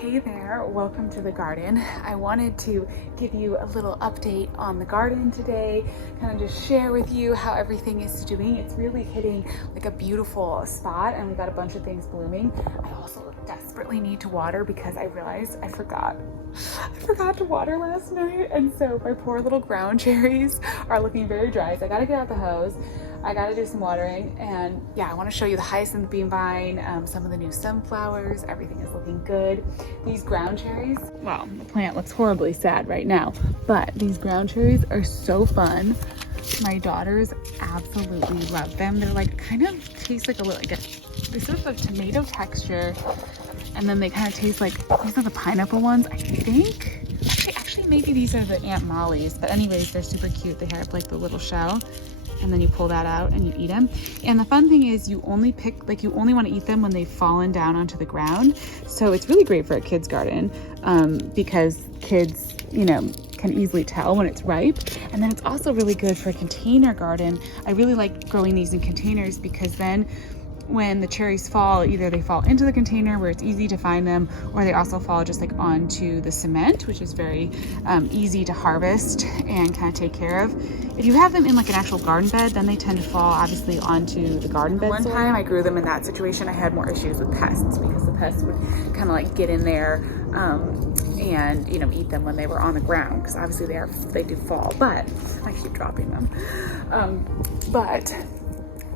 Hey there, welcome to the garden. I wanted to give you a little update on the garden today, kind of just share with you how everything is doing. It's really hitting like a beautiful spot and we've got a bunch of things blooming. I also desperately need to water because I realized I forgot to water last night, and so my poor little ground cherries are looking very dry. So I gotta get out the hose. I gotta do some watering, and yeah, I want to show you the hyacinth bean vine, some of the new sunflowers. Everything is looking good. These ground cherries, well, the plant looks horribly sad right now, but these ground cherries are so fun. My daughters absolutely love them. They're like, kind of taste like they sort of have tomato texture, and then they kind of taste like, these are the pineapple ones, I think. Actually, maybe these are the Aunt Molly's, but anyways, they're super cute. They have like the little shell, and then you pull that out and you eat them. And the fun thing is you only want to eat them when they've fallen down onto the ground. So it's really great for a kid's garden because kids, can easily tell when it's ripe. And then it's also really good for a container garden. I really like growing these in containers because then when the cherries fall, either they fall into the container where it's easy to find them, or they also fall just like onto the cement, which is very easy to harvest and kind of take care of. If you have them in like an actual garden bed, then they tend to fall obviously onto the garden bed. One time I grew them in that situation, I had more issues with pests because the pests would kind of like get in there and eat them when they were on the ground, because obviously they do fall, but I keep dropping them. But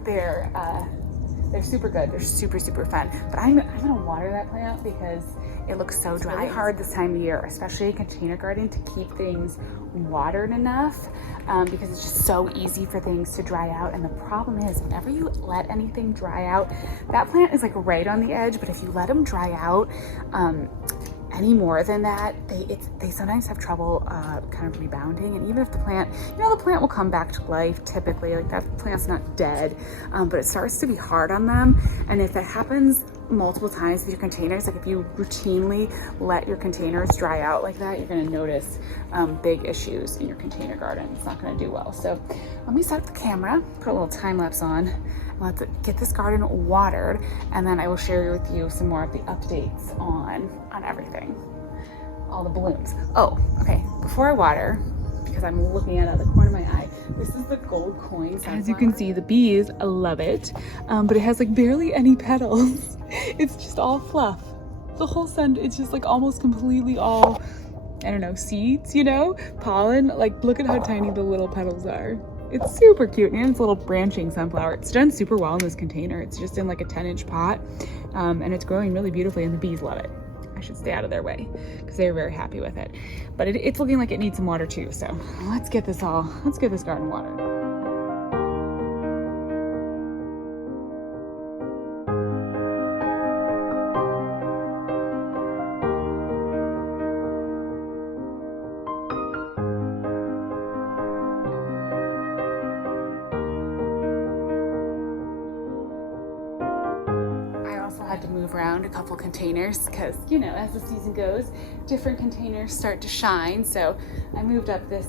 they're super good. They're super, super fun. But I'm gonna water that plant because it looks so dry. It's really hard this time of year, especially in container garden, to keep things watered enough because it's just so easy for things to dry out. And the problem is, whenever you let anything dry out, that plant is like right on the edge, but if you let them dry out any more than that, they sometimes have trouble kind of rebounding. And even if the plant, the plant will come back to life typically, like that plant's not dead, but it starts to be hard on them. And if that happens multiple times with your containers, like if you routinely let your containers dry out like that, you're gonna notice big issues in your container garden. It's not gonna do well. So let me set up the camera, put a little time lapse on, let's get this garden watered, and then I will share with you some more of the updates on everything, all the blooms. Oh, okay, before I water, because I'm looking at it out of the corner of my eye, this is the gold coin sunflower. As you can see, the bees love it, but it has like barely any petals. It's just all fluff. The whole scent, it's just like almost completely all, I don't know, seeds, pollen. Like, look at how tiny the little petals are. It's super cute, and it's a little branching sunflower. It's done super well in this container. It's just in like a 10-inch pot, and it's growing really beautifully, and the bees love it. I should stay out of their way because they're very happy with it. But it's looking like it needs some water too. So let's get this garden watered. Had to move around a couple containers because as the season goes, different containers start to shine. So I moved up this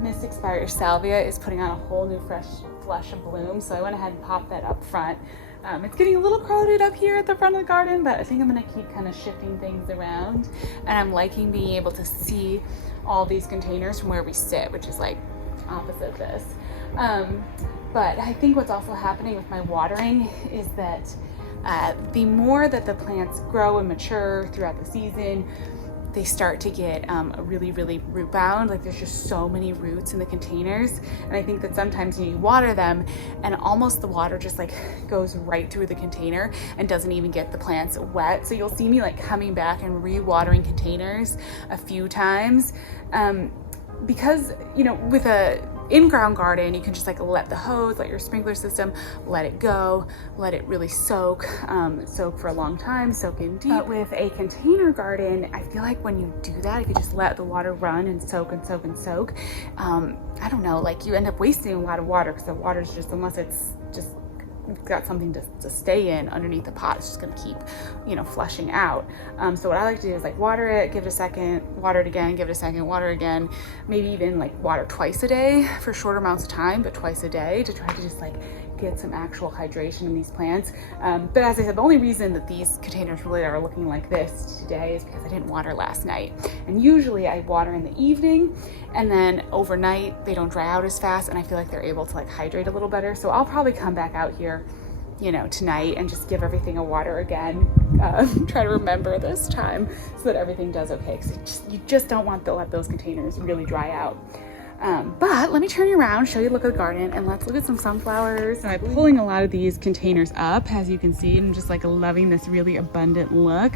Mystic Spire Salvia is putting on a whole new fresh flush of bloom, so I went ahead and popped that up front. It's getting a little crowded up here at the front of the garden, but I think I'm gonna keep kind of shifting things around, and I'm liking being able to see all these containers from where we sit, which is like opposite this. But I think what's also happening with my watering is that the more that the plants grow and mature throughout the season, they start to get a really, really root bound. Like, there's just so many roots in the containers. And I think that sometimes you water them and almost the water just like goes right through the container and doesn't even get the plants wet. So you'll see me like coming back and re-watering containers a few times because, with a in-ground garden, you can just like let the hose, let your sprinkler system, let it go, let it really soak for a long time, soak in deep. But with a container garden, I feel like when you do that, if you just let the water run and soak and soak and soak, I don't know, like you end up wasting a lot of water because the water's just, unless it's just got something to stay in underneath the pot, it's just gonna keep, flushing out. So what I like to do is like water it, give it a second, water it again, give it a second, water again, maybe even like water twice a day for shorter amounts of time, but twice a day, to try to just like get some actual hydration in these plants. But as I said, the only reason that these containers really are looking like this today is because I didn't water last night. And usually I water in the evening, and then overnight they don't dry out as fast, and I feel like they're able to like hydrate a little better. So I'll probably come back out here, you know, tonight and just give everything a water again. Try to remember this time so that everything does okay, because you just don't want to let those containers really dry out. But let me turn you around, show you a look at the garden, and let's look at some sunflowers. So I'm pulling a lot of these containers up, as you can see, and I'm just like loving this really abundant look.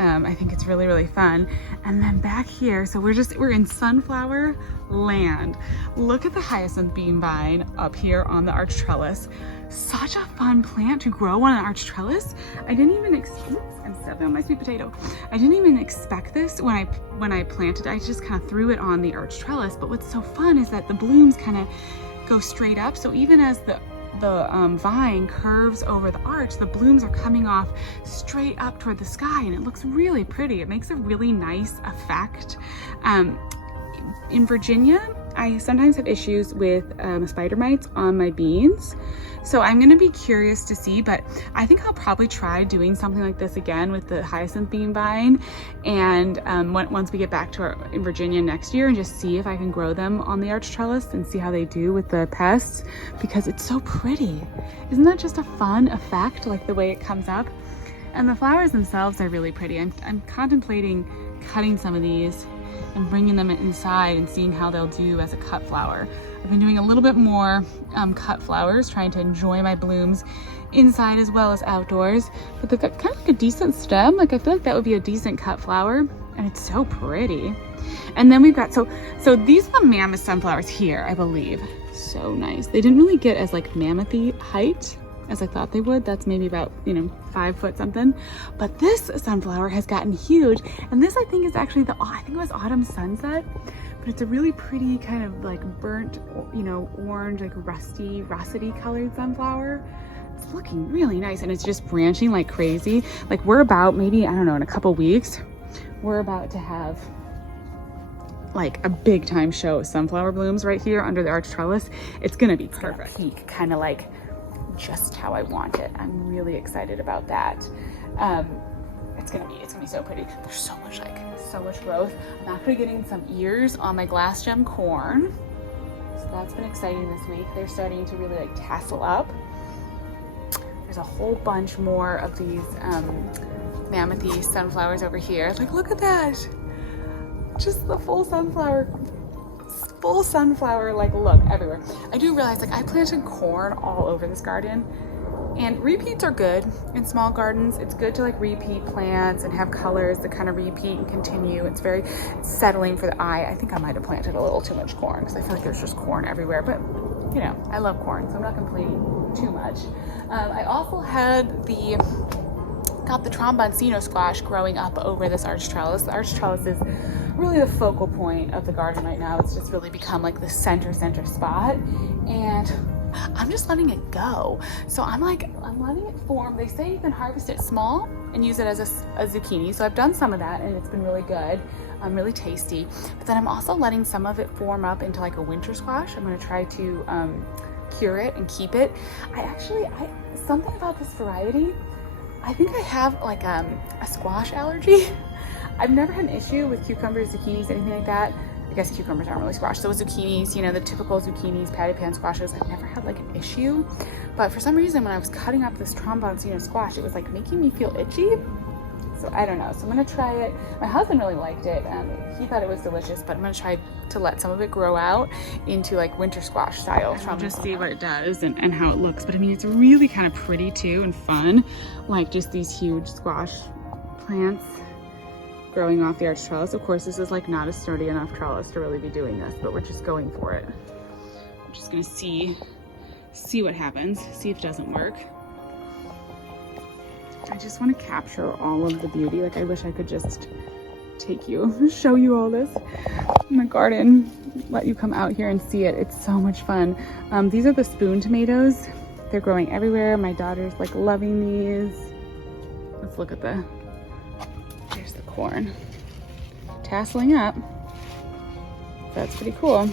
I think it's really, really fun. And then back here, so we're in sunflower land. Look at the hyacinth bean vine up here on the arch trellis. Such a fun plant to grow on an arch trellis. I didn't even I'm stepping on my sweet potato. I didn't even expect this when I planted it. I just kind of threw it on the arch trellis. But what's so fun is that the blooms kind of go straight up. So even as the vine curves over the arch, the blooms are coming off straight up toward the sky, and it looks really pretty. It makes a really nice effect. In Virginia, I sometimes have issues with spider mites on my beans. So I'm gonna be curious to see, but I think I'll probably try doing something like this again with the hyacinth bean vine. And once we get back to in Virginia next year, and just see if I can grow them on the arch trellis and see how they do with the pests, because it's so pretty. Isn't that just a fun effect, like the way it comes up? And the flowers themselves are really pretty. I'm contemplating cutting some of these and bringing them inside and seeing how they'll do as a cut flower. I've been doing a little bit more cut flowers, trying to enjoy my blooms inside as well as outdoors. But they've got kind of like a decent stem. Like I feel like that would be a decent cut flower, and it's so pretty. And then we've got, so these are the mammoth sunflowers here, I believe. So nice. They didn't really get as like mammothy height as I thought they would. That's maybe about, 5 foot something. But this sunflower has gotten huge. And this I think is actually I think it was Autumn Sunset, but it's a really pretty kind of like burnt, orange, like rusty colored sunflower. It's looking really nice, and it's just branching like crazy. Like we're about, maybe, I don't know, in a couple weeks, we're about to have like a big time show of sunflower blooms right here under the arch trellis. It's gonna be perfect. Peak, kind of like just how I want it. I'm really excited about that. It's gonna be so pretty. There's so much growth. I'm actually getting some ears on my glass gem corn, so that's been exciting this week. They're starting to really like tassel up. There's a whole bunch more of these mammothy sunflowers over here. Like, look at that, just the full sunflower like look everywhere. I do realize, like, I planted corn all over this garden, and repeats are good in small gardens. It's good to like repeat plants and have colors that kind of repeat and continue. It's very settling for the eye. I think I might have planted a little too much corn because I feel like there's just corn everywhere, but I love corn, so I'm not complaining too much. I also had got the tromboncino squash growing up over this arch trellis. The arch trellis is really the focal point of the garden right now. It's just really become like the center spot, and I'm just letting it go. So I'm letting it form. They say you can harvest it small and use it as a zucchini. So I've done some of that, and it's been really good, really tasty. But then I'm also letting some of it form up into like a winter squash. I'm gonna try to cure it and keep it. Something about this variety, I think I have like a squash allergy. I've never had an issue with cucumbers, zucchinis, anything like that. I guess cucumbers aren't really squash. So with zucchinis, the typical zucchinis, patty pan squashes, I've never had like an issue. But for some reason, when I was cutting up this tromboncino squash, it was like making me feel itchy. So I don't know. So I'm gonna try it. My husband really liked it. He thought it was delicious, but I'm gonna try to let some of it grow out into like winter squash style. I'll just see what it does and how it looks. But I mean, it's really kind of pretty too and fun. Like just these huge squash plants growing off the arch trellis. Of course, this is like not a sturdy enough trellis to really be doing this, but we're just going for it. I'm just gonna see what happens, see if it doesn't work. I just want to capture all of the beauty. Like I wish I could just show you all this in my garden, let you come out here and see it. It's so much fun. These are the spoon tomatoes. They're growing everywhere. My daughter's like loving these. Let's look at here's the corn tasseling up. That's pretty cool.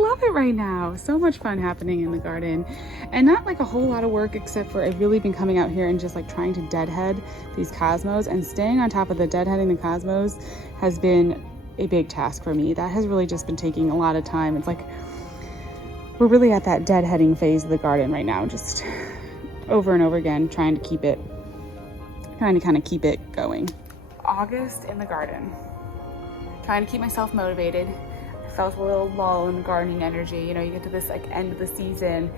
love it right now. So much fun happening in the garden, and not like a whole lot of work, except for I've really been coming out here and just like trying to deadhead these cosmos, and staying on top of the deadheading the cosmos has been a big task for me. That has really just been taking a lot of time. It's like we're really at that deadheading phase of the garden right now, just over and over again, trying to kind of keep it going. August in the garden, trying to keep myself motivated. I felt a little lull in the gardening energy. You know, you get to this like end of the season,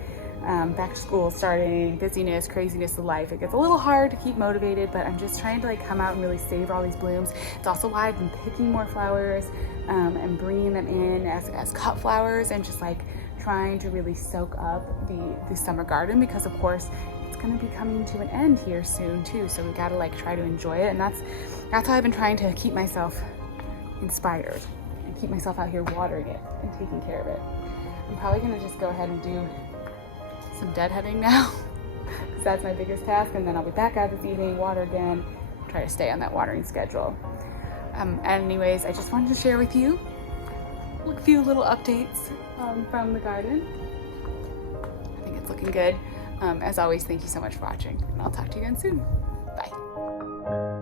back to school starting, busyness, craziness of life. It gets a little hard to keep motivated, but I'm just trying to like come out and really savor all these blooms. It's also why I've been picking more flowers and bringing them in as cut flowers, and just like trying to really soak up the summer garden, because of course it's going to be coming to an end here soon too. So we got to like try to enjoy it, and that's how I've been trying to keep myself inspired and keep myself out here watering it and taking care of it. I'm probably going to just go ahead and do some deadheading now because that's my biggest task, and then I'll be back out this evening, water again, try to stay on that watering schedule. Anyways, I just wanted to share with you a few little updates from the garden. I think it's looking good. As always, thank you so much for watching, and I'll talk to you again soon. Bye.